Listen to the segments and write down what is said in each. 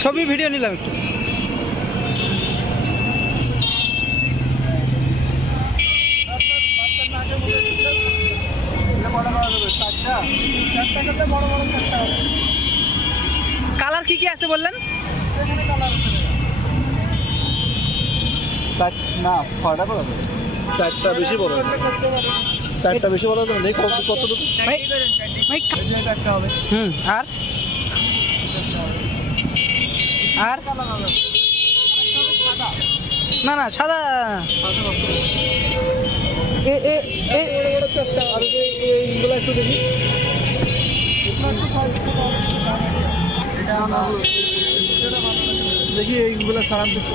ছবি ভিডিও নিলাম একটু। কালার কি কি আছে বললেন? না ছয়টা চারটা বেশি বড় চারটা বেশি বড় হবে দেখি কত কতটুকু? ভাই ভাই এই যে এটা একটা হবে। হুম আর? আর না না সাদা। এ এ এ। এইগুলো একটু দেখি দেখি এইগুলো সারান দেখতে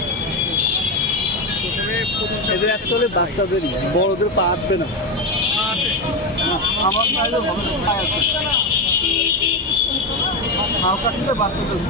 এদের অ্যাকচুয়ালি বাচ্চাদেরই। বড়দের পা আটবে না। না, আমার সাইজে হবে বাচ্চাদের।